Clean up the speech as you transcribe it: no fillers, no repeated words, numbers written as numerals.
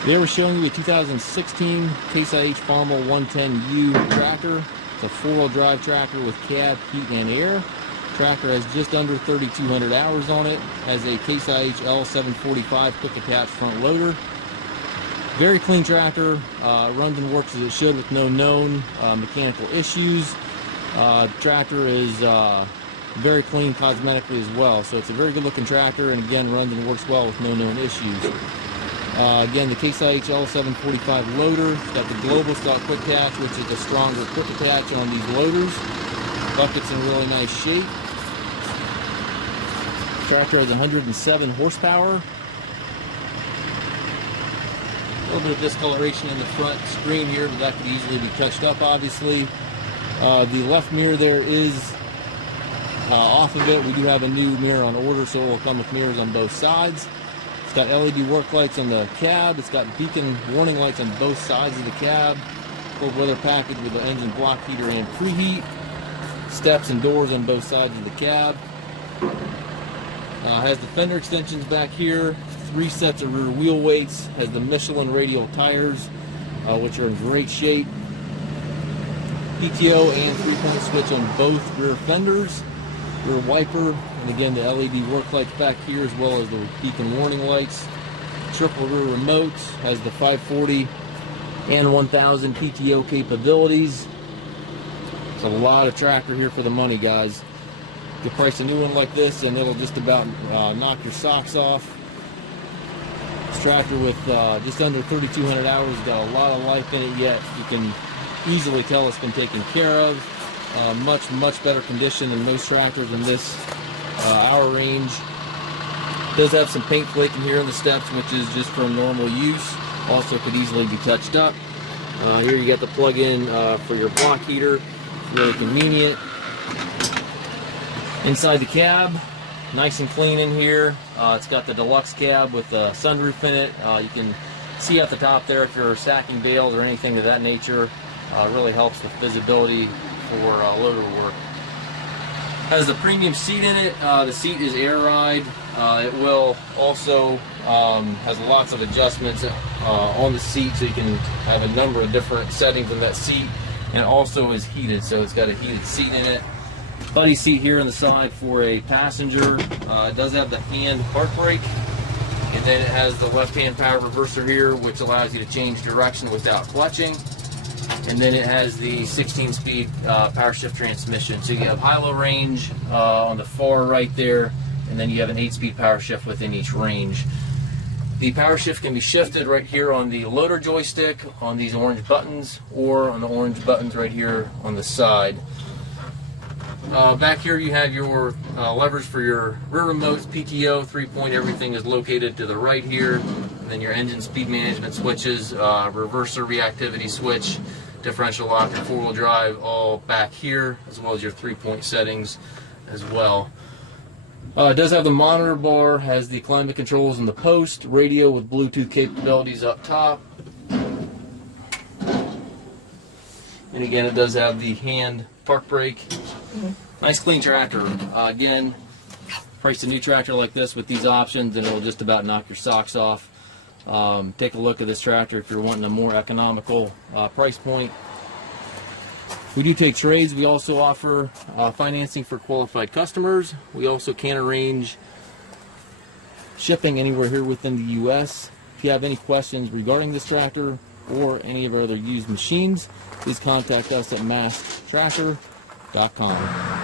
Today we're showing you a 2016 Case IH Farmall 110U tractor. It's a four-wheel drive tractor with cab, heat, and air. Tractor has just under 3,200 hours on it. Has a Case IH L745 quick attach front loader. Very clean tractor. Runs and works as it should with no known mechanical issues. Tractor is very clean cosmetically as well. So it's a very good looking tractor, and again runs and works well with no known issues. Again, the Case IH L745 loader. It's got the global stock quick attach, which is a stronger quick attach on these loaders. Bucket's in really nice shape. Tractor has 107 horsepower. A little bit of discoloration in the front screen here, but that could easily be touched up, obviously. The left mirror there is off of it. We do have a new mirror on order, so it will come with mirrors on both sides. It's got LED work lights on the cab. It's got beacon warning lights on both sides of the cab. Cold weather package with the engine block heater and preheat. Steps and doors on both sides of the cab. Has the fender extensions back here. 3 sets of rear wheel weights. Has the Michelin Radial tires, which are in great shape. PTO and 3-point switch on both rear fenders. Rear wiper, and again the LED work lights back here, as well as the beacon warning lights. Triple rear remotes. Has the 540 and 1000 PTO capabilities. It's a lot of tractor here for the money, guys. You can price a new one like this and it'll just about knock your socks off. This tractor with just under 3,200 hours, got a lot of life in it yet. You can easily tell it's been taken care of. Much better condition than most tractors in this hour range. Does have some paint flaking here on the steps, which is just from normal use. Also could easily be touched up. Here you got the plug-in for your block heater. Really convenient. Inside the cab, nice and clean in here. It's got the Deluxe Cab with a sunroof in it. You can see at the top there if you're stacking bales or anything of that nature. It really helps with visibility for loader work. Has the premium seat in it. The seat is air ride. It will also has lots of adjustments on the seat, so you can have a number of different settings in that seat. And it also is heated, so it's got a heated seat in it. Buddy seat here on the side for a passenger. It does have the hand park brake, and then it has the left-hand power reverser here, which allows you to change direction without clutching. And then it has the 16-speed power shift transmission. So you have high-low range on the far right there, and then you have an 8-speed power shift within each range. The power shift can be shifted right here on the loader joystick on these orange buttons, or on the orange buttons right here on the side. Back here you have your levers for your rear remotes, PTO, 3-point, everything is located to the right here. And then your engine speed management switches, reverser reactivity switch, differential lock, and 4-wheel drive all back here, as well as your 3-point settings as well. It does have the monitor bar, has the climate controls in the post, radio with Bluetooth capabilities up top. And again, it does have the hand park brake. Nice clean tractor. Again, price a new tractor like this with these options and it'll just about knock your socks off. Take a look at this tractor if you're wanting a more economical price point. We do take trades. We also offer financing for qualified customers. We also can arrange shipping anywhere here within the U.S. If you have any questions regarding this tractor or any of our other used machines, please contact us at maskedtractor.com.